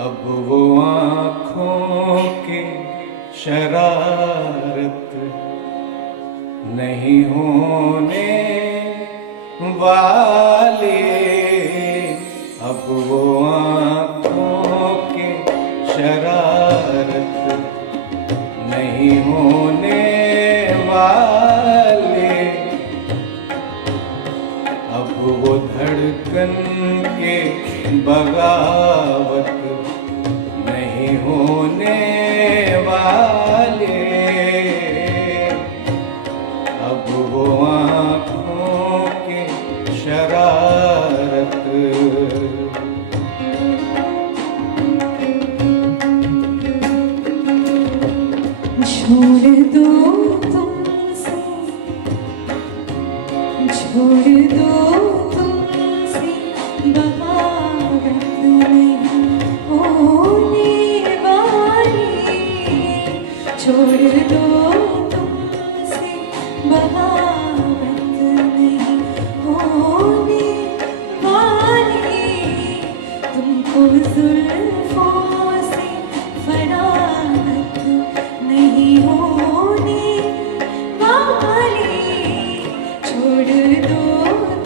अब वो आँखों की शरारत नहीं होने वाली, अब वो आँखों की शरारत नहीं होने वाली, अब वो धड़कन के बगावत नहीं होने वाले, अब वो आँखों की शरारत। छोड़ दो तुमसे, छोड़ दो तुमसे बगावत नहीं होने वाली, छोड़ दो तुमसे बगावत नहीं होने वाली, तुमको जुल्फों से फरागत नहीं होने वाली, छोड़ दो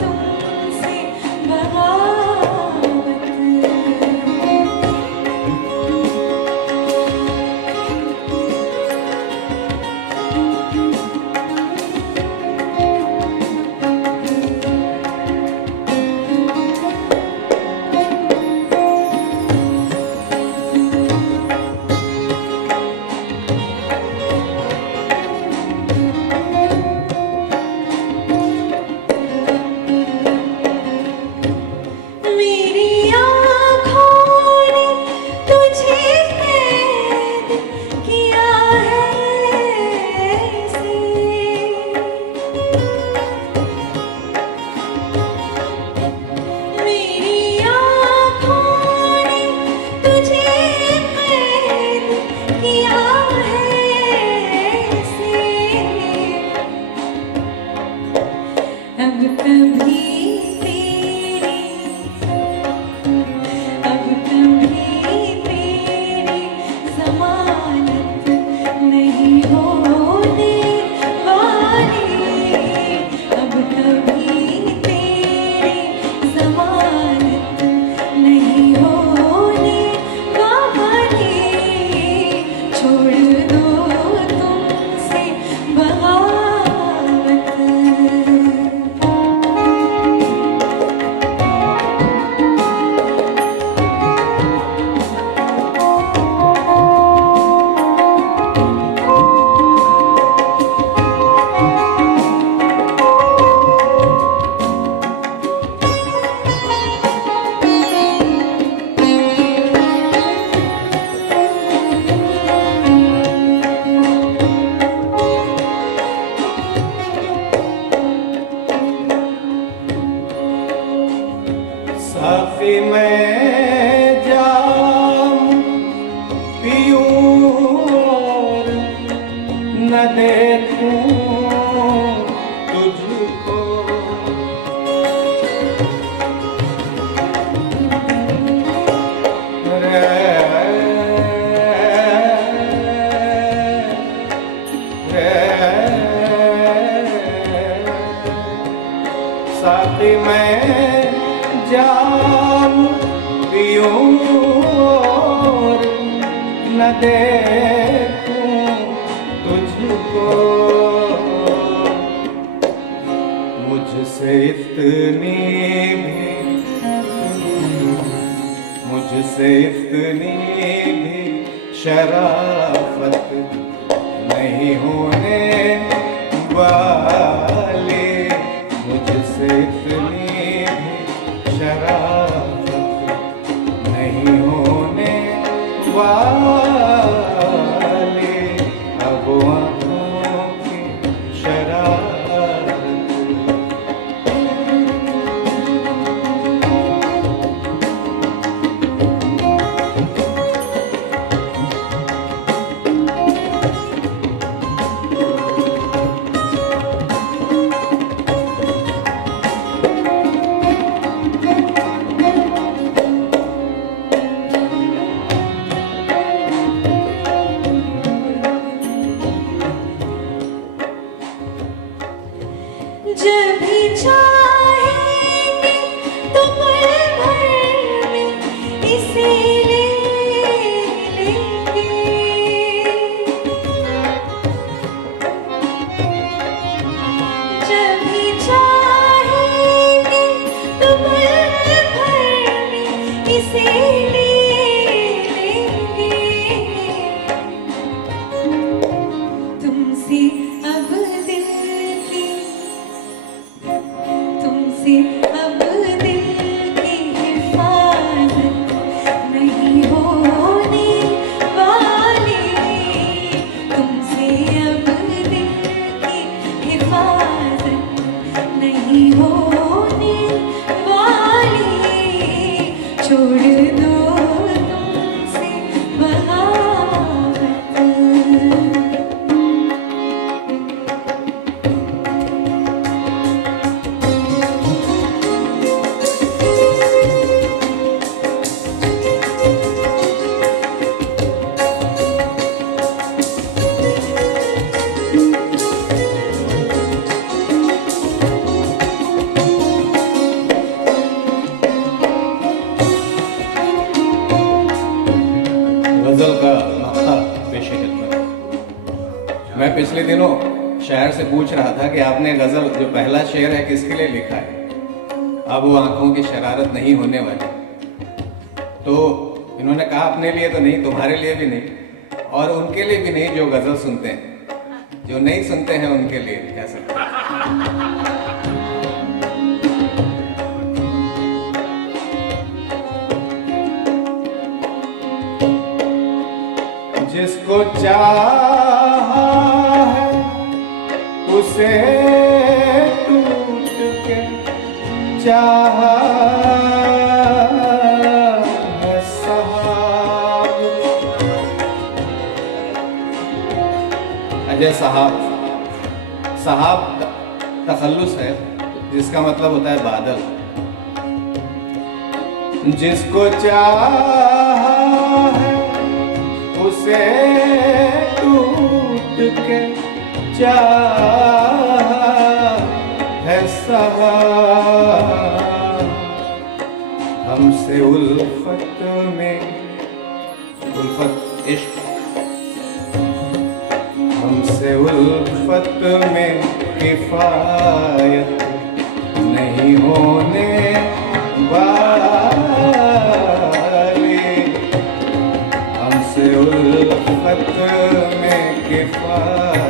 तुमसे बगावत। साफी मैं जाम पीऊं और न देखूं तुझको, साफी मैं जाम पीऊं और न देखूं मुझसे इतनी भी शराफत नहीं होने वाली, मुझसे इतनी भी शराफत नहीं होने वाली, अब आँखों की शरारत। जब भी चाहेंगे तो पल भर में इसे ले लेंगे। जब भी चाहेंगे तो पल भर में इसे ले लेंगे। तुमसे अब दिल की तुमसे अब दिल की हिफाजत नहीं होने वाली, तुमसे अब दिल की हिफाजत नहीं होने वाली, छोड़ दो तुमसे बगावत। गजल का मक्ता पेश खिदमत। मैं पिछले दिनों शायर से पूछ रहा था कि आपने गजल जो पहला शेर है किसके लिए लिखा है, अब वो आंखों की शरारत नहीं होने वाली। तो इन्होंने कहा अपने लिए तो नहीं, तुम्हारे लिए भी नहीं, और उनके लिए भी नहीं जो गजल सुनते हैं, जो नहीं सुनते हैं उनके लिए कह सकते हैं। जिसको चाहा है उसे टूट के चाहा है साहब। अजय साहब, साहब तखल्लुस है जिसका मतलब होता है बादल। जिसको चाहा है उसे टूट के चाहा है साहब। हमसे उल्फत में, उल्फत इश्क, हमसे उल्फत में किफायत नहीं होने वाली, हमसे उल्फत में किफायत